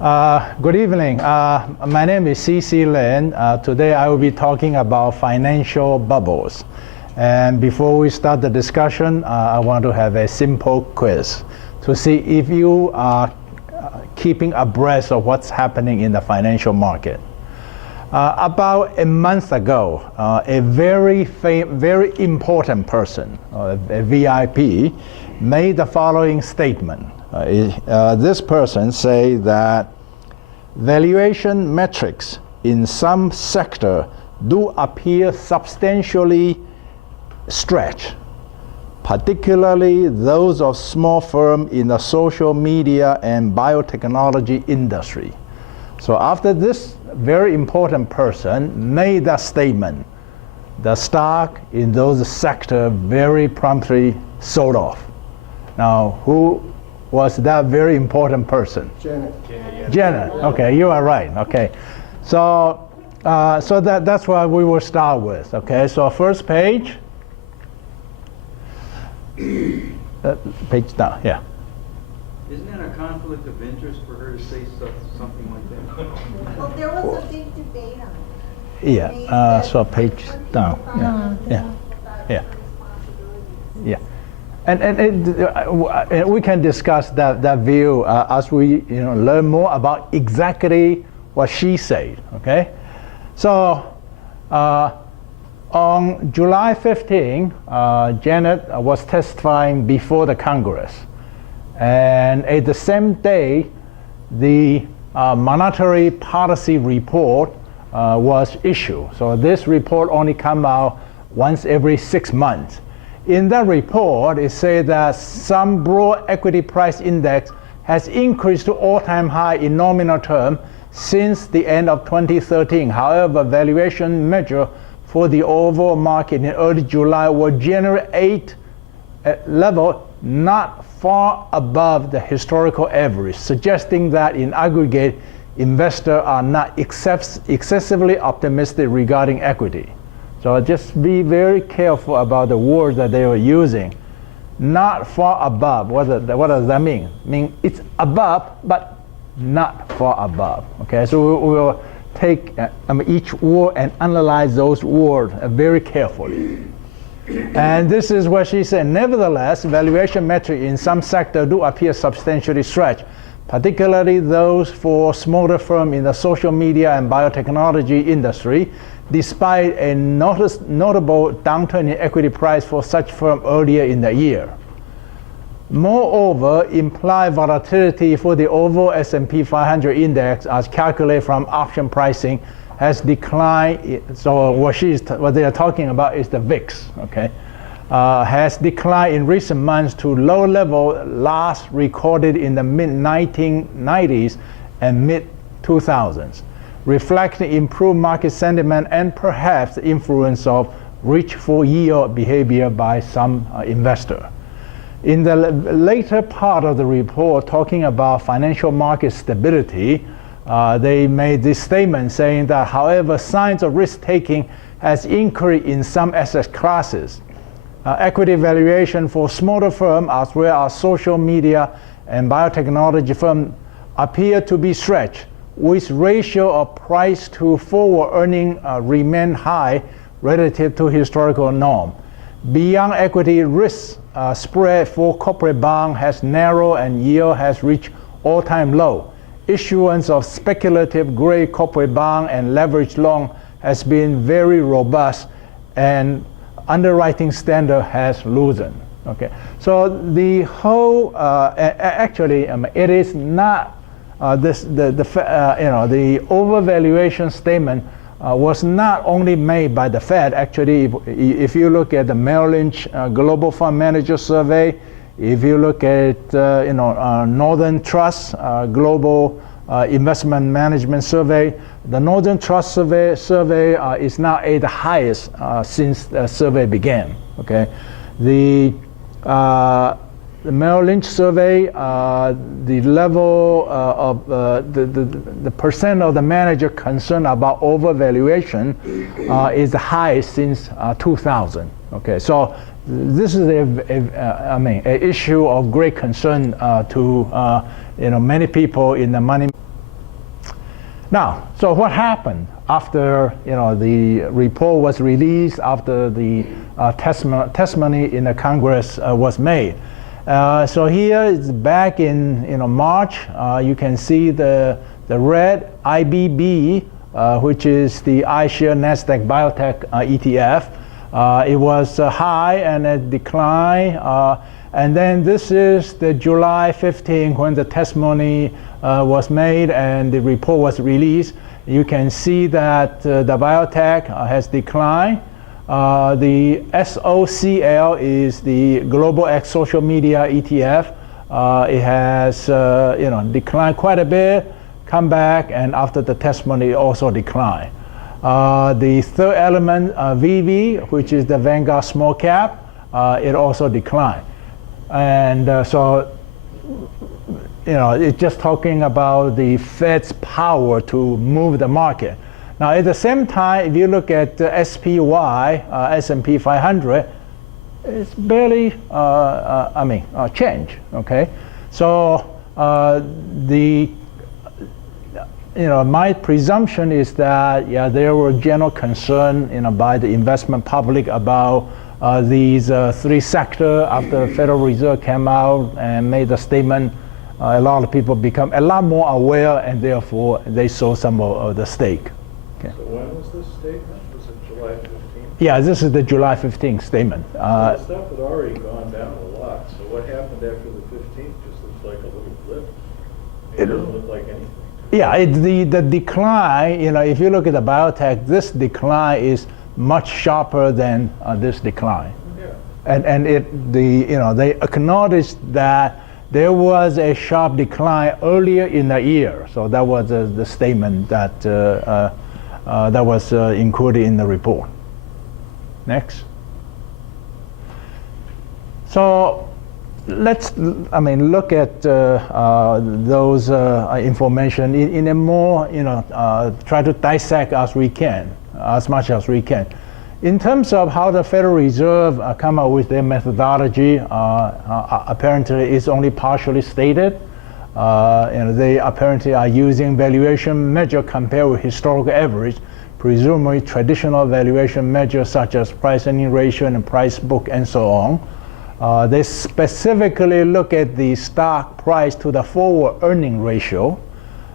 Good evening. My name is CC Lin. Today I will be talking about financial bubbles. And before we start the discussion, I want to have a simple quiz to see if you are keeping abreast of what's happening in the financial market. About a month ago, a very important person, a VIP, made the following statement. This person say that valuation metrics in some sector do appear substantially stretched, particularly those of small firms in the social media and biotechnology industry. So after this very important person made that statement, the stock in those sectors very promptly sold off. Now, who was that very important person? Janet. Okay, you are right. Okay, so that's what we will start with. Okay, so first page. Page down. Yeah. Isn't that a conflict of interest for her to say something like that? Well, there was a big debate on it. Yeah. So page down. Yeah. And we can discuss that view as we learn more about exactly what she said. Okay, so on July 15, Janet was testifying before the Congress, and at the same day, the monetary policy report was issued. So this report only comes out once every 6 months. In that report, it says that some broad equity price index has increased to all-time high in nominal term since the end of 2013. However, valuation measure for the overall market in early July were generally at level not far above the historical average, suggesting that in aggregate, investors are not excessively optimistic regarding equity. So just be very careful about the words that they were using. Not far above. What does that mean? I mean, it's above, but not far above. Okay, so we will take each word and analyze those words very carefully. And this is what she said. Nevertheless, valuation metrics in some sectors do appear substantially stretched, particularly those for smaller firms in the social media and biotechnology industry, despite a notable downturn in equity price for such firms earlier in the year. Moreover, implied volatility for the overall S&P 500 index, as calculated from option pricing, has declined. So what they are talking about is the VIX. Okay, has declined in recent months to low level last recorded in the mid-1990s and mid-2000s. Reflecting improved market sentiment and perhaps the influence of rich for yield behavior by some investor. In the later part of the report, talking about financial market stability, they made this statement saying that, however, signs of risk-taking has increased in some asset classes. Equity valuation for smaller firms as well as social media and biotechnology firms appear to be stretched, with ratio of price to forward earning remain high relative to historical norm. Beyond equity, risk spread for corporate bond has narrowed and yield has reached all-time low. Issuance of speculative grade corporate bond and leveraged loan has been very robust, and underwriting standard has loosened. Okay, so the whole actually it is not. The overvaluation statement was not only made by the Fed. Actually, if you look at the Merrill Lynch Global Fund Manager Survey, if you look at Northern Trust Global Investment Management Survey, the Northern Trust survey is now at the highest since the survey began. Okay, the Merrill Lynch survey, the level of the percent of the manager concerned about overvaluation is the highest since 2000. Okay, so this is an issue of great concern to many people in the money. Now, so what happened after the report was released, after the testimony in the Congress was made? So here is back in March. You can see the red IBB, which is the iShare Nasdaq Biotech ETF. It was high and it declined. And then this is the July 15 when the testimony was made and the report was released. You can see that the biotech has declined. The SOCL is the Global X Social Media ETF. It has declined quite a bit, come back, and after the testimony it also declined. The third element, VV, which is the Vanguard Small Cap, it also declined. And so it's just talking about the Fed's power to move the market. Now, at the same time, if you look at the SPY, S&P 500, it's barely, change. Okay, so my presumption is that there were general concern, by the investment public about these three sectors after the Federal Reserve came out and made a statement. A lot of people become a lot more aware, and therefore they sold some of the stake. Okay. So when was this statement? Was it July 15th? Yeah, this is the July 15th statement. The stuff had already gone down a lot. So what happened after the 15th just looks like a little blip. It doesn't look like anything. Yeah, the decline, if you look at the biotech, this decline is much sharper than this decline. Yeah. And they acknowledged that there was a sharp decline earlier in the year. So that was the statement that that was included in the report. Next. So let's look at those information in a more try to dissect as much as we can. In terms of how the Federal Reserve come up with their methodology, apparently it's only partially stated. They apparently are using valuation measure compared with historical average, presumably traditional valuation measures such as price-earning ratio and price book and so on. They specifically look at the stock price to the forward earning ratio.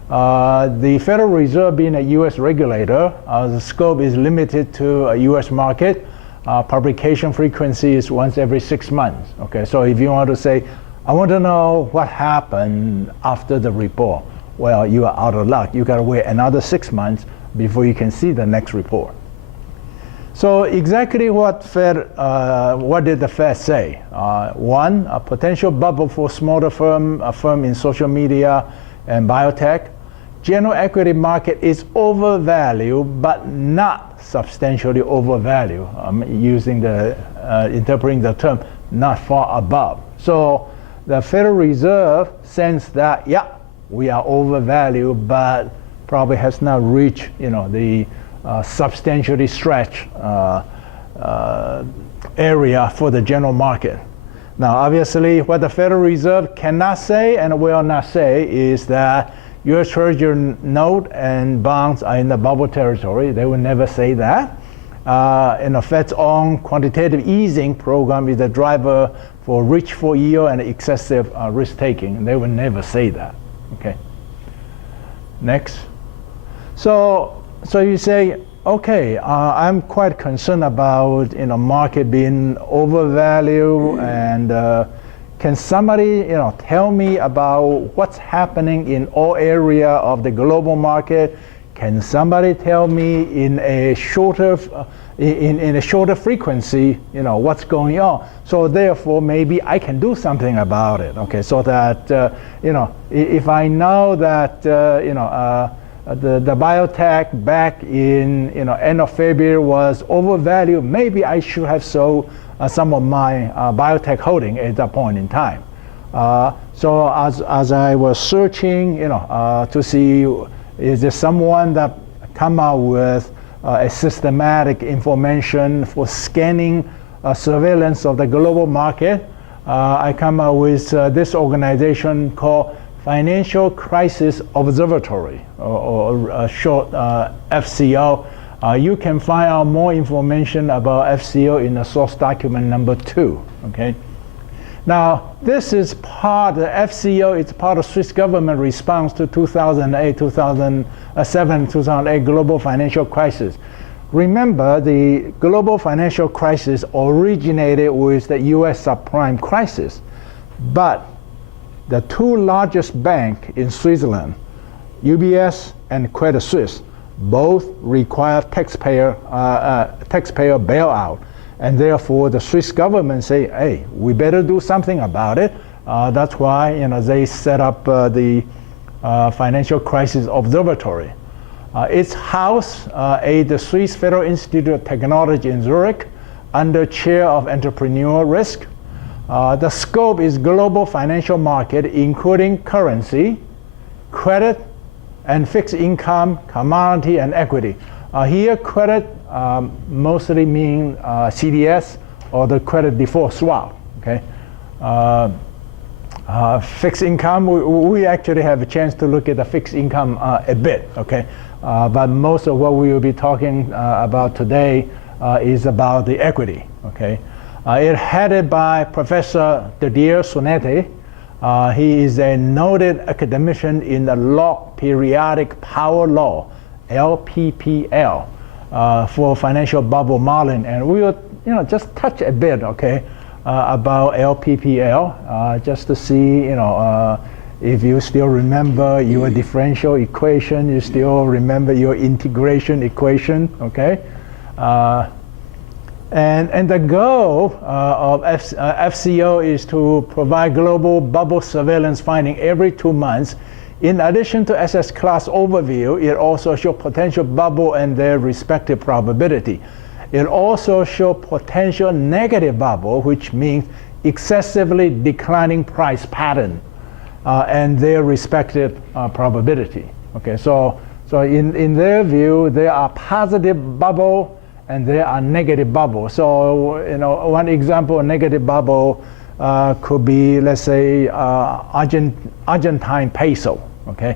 The Federal Reserve being a U.S. regulator, the scope is limited to a U.S. market. Publication frequency is once every 6 months. Okay, so if you want to say, I want to know what happened after the report, well, you are out of luck. You got to wait another 6 months before you can see the next report. So exactly what did the Fed say? One, a potential bubble for smaller firm in social media and biotech. General equity market is overvalued, but not substantially overvalued. Interpreting the term, not far above. So the Federal Reserve sensed that, we are overvalued, but probably has not reached, the substantially stretched area for the general market. Now, obviously, what the Federal Reserve cannot say and will not say is that U.S. Treasury note and bonds are in the bubble territory. They will never say that. The Fed's own quantitative easing program is the driver for rich for yield and excessive risk-taking. They will never say that. Okay. Next. So you say, okay, I'm quite concerned about market being overvalued, and can somebody tell me about what's happening in all area of the global market? Can somebody tell me in a shorter frequency what's going on? So therefore maybe I can do something about it. Okay, so that if I know that the biotech back in end of February was overvalued, maybe I should have sold some of my biotech holding at that point in time. So as I was searching, to see is there someone that come out with a systematic information for scanning surveillance of the global market, I come up with this organization called Financial Crisis Observatory, or short FCO. You can find out more information about FCO in the source document number 2. Okay. Now, this is part, the FCO is part of Swiss government response to 2008, 2007, 2008 global financial crisis. Remember, the global financial crisis originated with the US subprime crisis, but the two largest banks in Switzerland, UBS and Credit Suisse, both require taxpayer bailout. And therefore, the Swiss government say, hey, we better do something about it. That's why they set up the Financial Crisis Observatory. It's housed at the Swiss Federal Institute of Technology in Zurich under chair of entrepreneurial risk. The scope is global financial market, including currency, credit, and fixed income, commodity, and equity. Here, credit mostly mean CDS or the credit default swap. Okay, fixed income. We actually have a chance to look at the fixed income a bit. Okay, but most of what we will be talking about today is about the equity. Okay, it's headed by Professor Didier Sonetti. He is a noted academician in the log periodic power law, LPPL, for financial bubble modeling, and we will, just touch a bit, okay, about LPPL, just to see, if you still remember your differential equation, you still remember your integration equation, okay. And the goal of FCO is to provide global bubble surveillance finding every 2 months. In addition to SS class overview, it also shows potential bubble and their respective probability. It also shows potential negative bubble, which means excessively declining price pattern and their respective probability. Okay, so in their view, there are positive bubble and there are negative bubble. So one example of negative bubble could be, let's say, Argentine peso, okay,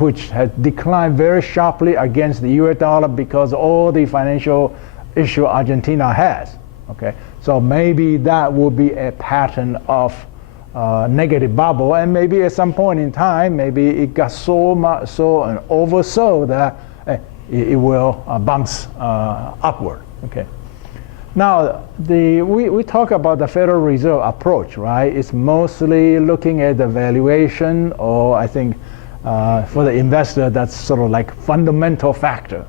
which has declined very sharply against the US dollar because all the financial issue Argentina has. Okay, so maybe that would be a pattern of negative bubble, and maybe at some point in time, maybe it got so and oversold that it will bounce upward. Okay. Now, we talk about the Federal Reserve approach, right? It's mostly looking at the valuation, or I think for the investor, that's sort of like fundamental factor.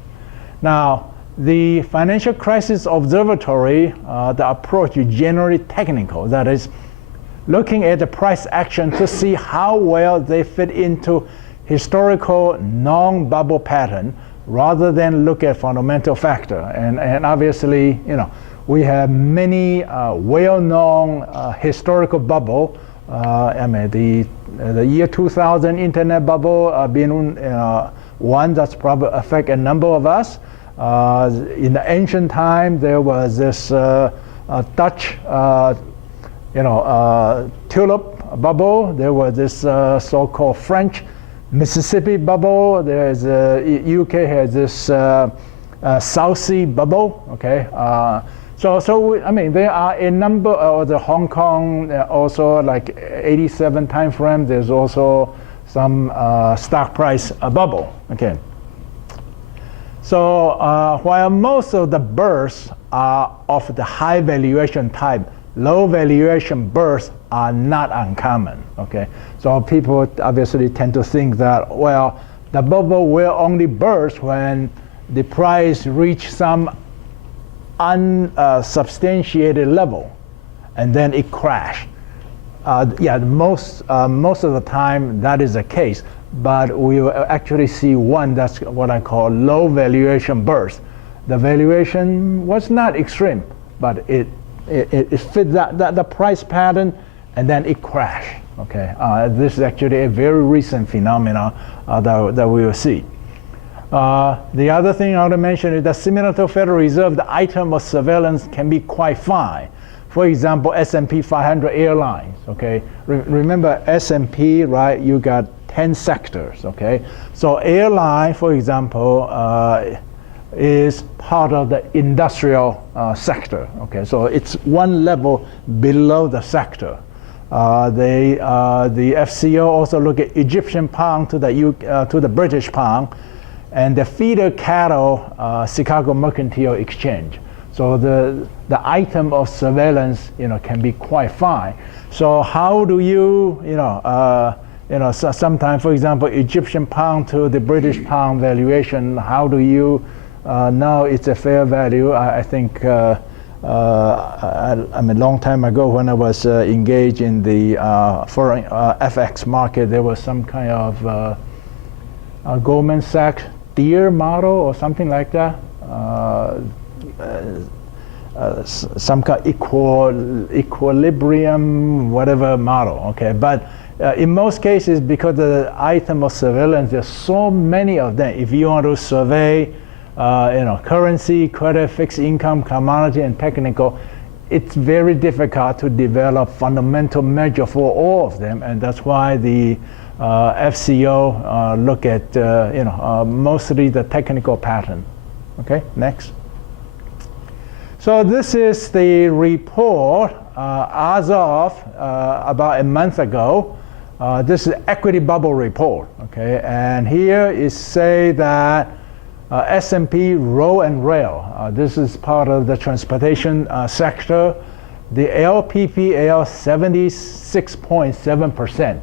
Now, the Financial Crisis Observatory, the approach is generally technical. That is, looking at the price action to see how well they fit into historical non-bubble pattern, rather than look at fundamental factor. And obviously, we have many well-known historical bubble. I mean, the year 2000 internet bubble being one that's probably affect a number of us. In the ancient time, there was this Dutch, tulip bubble. There was this so-called French Mississippi bubble. There's UK has this South Sea bubble. Okay, so I mean there are a number of the Hong Kong also like 87 time frame. There's also some stock price bubble. Okay. So while most of the bursts are of the high valuation type, low valuation bursts are not uncommon. Okay, so people obviously tend to think that, well, the bubble will only burst when the price reach some unsubstantiated level, and then it crash. Yeah, most of the time that is the case, but we will actually see one that's what I call low valuation burst. The valuation was not extreme, but it fit the price pattern, and then it crashed. Okay, this is actually a very recent phenomenon that we will see. The other thing I want to mention is that similar to Federal Reserve, the item of surveillance can be quite fine. For example, S&P 500 airlines, okay? Remember S&P, right? You got 10 sectors, okay? So airline, for example, is part of the industrial sector, okay? So it's one level below the sector. The FCO also look at Egyptian pound to the British pound, and the feeder cattle, Chicago Mercantile Exchange. So the item of surveillance, can be quite fine. So how do you, so sometimes, for example, Egyptian pound to the British pound valuation, how do you know it's a fair value? I think, a long time ago when I was engaged in the foreign FX market, there was some kind of Goldman Sachs Deer model or something like that. Some kind of equilibrium, whatever model, okay? But in most cases, because the item of surveillance, there's so many of them. If you want to survey, currency, credit, fixed income, commodity, and technical, it's very difficult to develop fundamental measure for all of them, and that's why the FCO look at mostly the technical pattern. Okay, next. So this is the report as of about a month ago. This is equity bubble report. Okay, and here is say that S&P road and rail. This is part of the transportation sector. The LPPL 76.7%.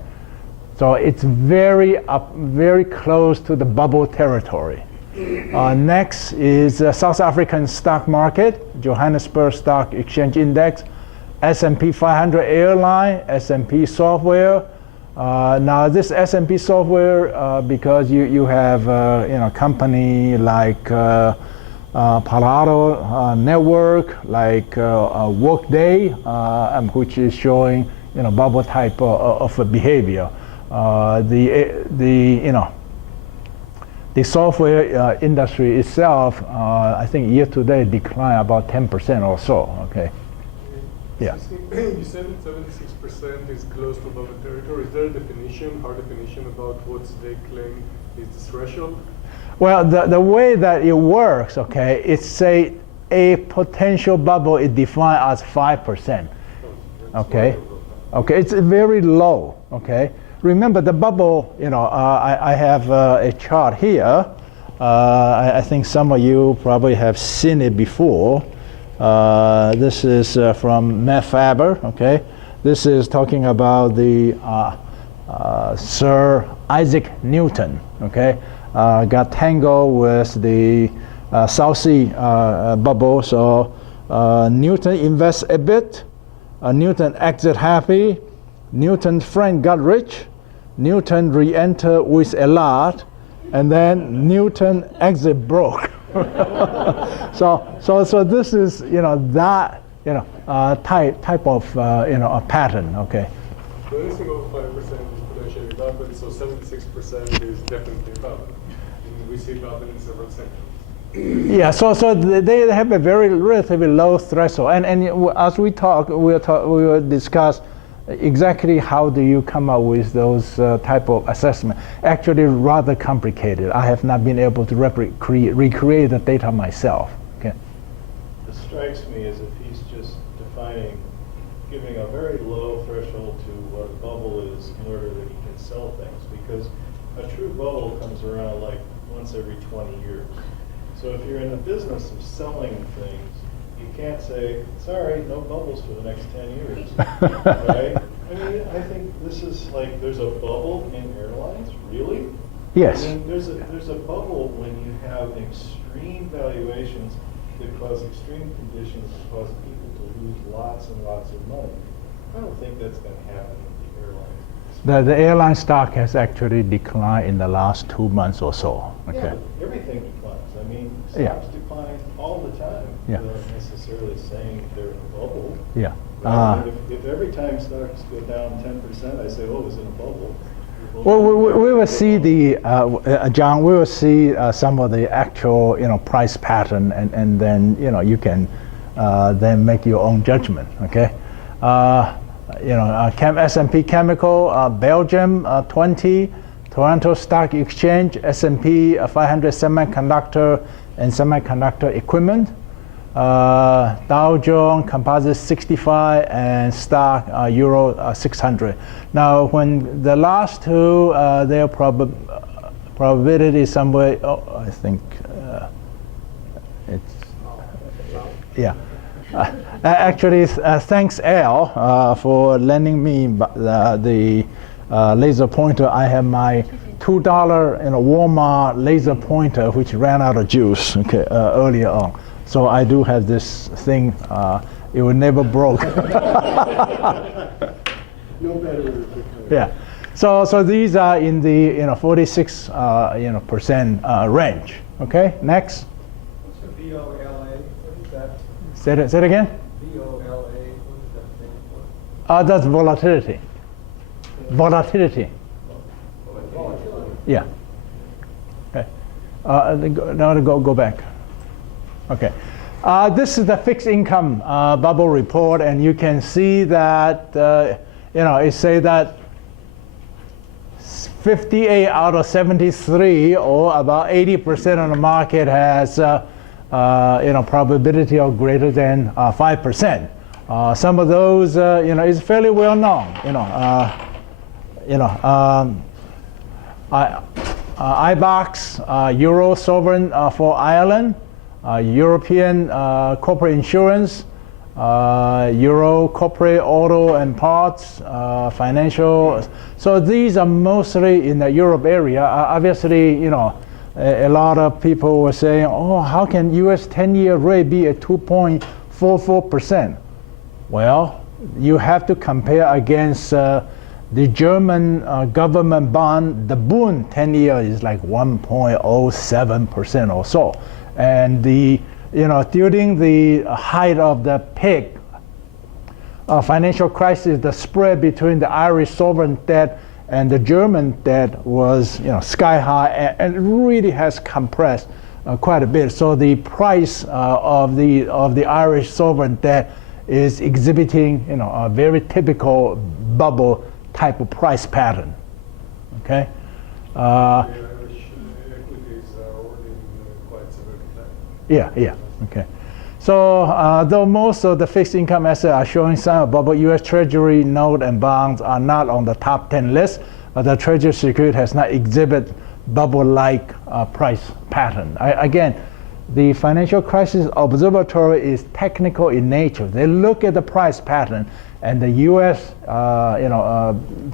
So it's very close to the bubble territory. Next is South African stock market, Johannesburg Stock Exchange Index, S&P 500 airline, S&P software. Now this S&P software, because you have company like Palo Network, like Workday, which is showing bubble type of behavior. The software industry itself, I think year to date declined about 10% or so. Okay. Yeah. You said that 76% is close to bubble territory. Is there a definition, hard definition about what they claim is the threshold? Well, the way that it works, okay, it's say a potential bubble is defined as 5%. Okay. Okay, it's very low. Okay. Remember the bubble, I have a chart here. I think some of you probably have seen it before. This is from Matt Faber, okay? This is talking about the Sir Isaac Newton, okay? Got tangled with the South Sea bubble, so Newton invests a bit, Newton exit happy, Newton's friend got rich, Newton re-enter with a lot, and then Newton exit broke. So this is that type of a pattern. Okay. So anything over 5% is potentially bubble. So 76% is definitely bubble. And we see bubble in several sectors. Yeah. So they have a very relatively low threshold, and as we talk, we will discuss exactly how do you come up with those type of assessment. Actually rather complicated. I have not been able to recreate the data myself. Okay. It strikes me as if he's just giving a very low threshold to what a bubble is in order that he can sell things, because a true bubble comes around like once every 20 years. So if you're in the business of selling things, you can't say, sorry, no bubbles for the next 10 years, right? I mean, I think this is like, there's a bubble in airlines, really? Yes. I mean, there's a bubble when you have extreme valuations that cause extreme conditions that cause people to lose lots and lots of money. I don't think that's going to happen with the airlines. The airline stock has actually declined in the last 2 months or so. Okay. Yeah, everything declines. I mean, stocks decline all the time. Yeah. Without necessarily saying they're in a bubble. Yeah. Right? If every time stocks go down 10%, I say, oh, it's in a bubble. Well, we will see John. We will see some of the actual, price pattern, and then you can then make your own judgment. Okay. S&P Chemical, Belgium 20, Toronto Stock Exchange, S&P 500 Semiconductor and Semiconductor Equipment, Dow Jones Composite 65, and stock Euro 600. Now, when the last two, their probability somewhere, I think it's, yeah. Actually, thanks Al for lending me the laser pointer. I have my $2 Walmart laser pointer, which ran out of juice earlier on. So I do have this thing. It will never broke. No better. Yeah. So these are in the 46% range. Okay. Next. What's the VOLA? What is that? Say it again. VOLA, what does that stand for? That's volatility. Volatility. Yeah. Okay. Now go back. Okay. This is the fixed income bubble report, and you can see that it say that 58 out of 73, or about 80% of the market has probability of greater than 5%. Some of those is fairly well known. IBOX, Euro sovereign for Ireland, European corporate insurance, Euro corporate auto and parts, financial. So these are mostly in the Europe area. Obviously, a lot of people were saying, oh, how can U.S. 10-year rate be at 2.44%? Well, you have to compare against the German government bond. The Bund 10-year is like 1.07% or so. And during the height of the peak financial crisis, the spread between the Irish sovereign debt and the German debt was sky high, and it really has compressed quite a bit. So the price of the Irish sovereign debt is exhibiting a very typical bubble type of price pattern. Okay. Irish equities are already in quite severe decline. Yeah. Okay. So though most of the fixed income assets are showing some bubble, U.S. Treasury note and bonds are not on the top 10 list. The Treasury security has not exhibited bubble-like price pattern. Again, the financial crisis observatory is technical in nature. They look at the price pattern, and the U.S.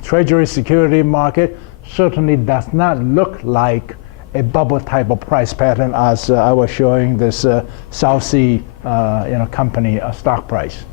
Treasury security market certainly does not look like a bubble type of price pattern as I was showing this South Sea company stock price.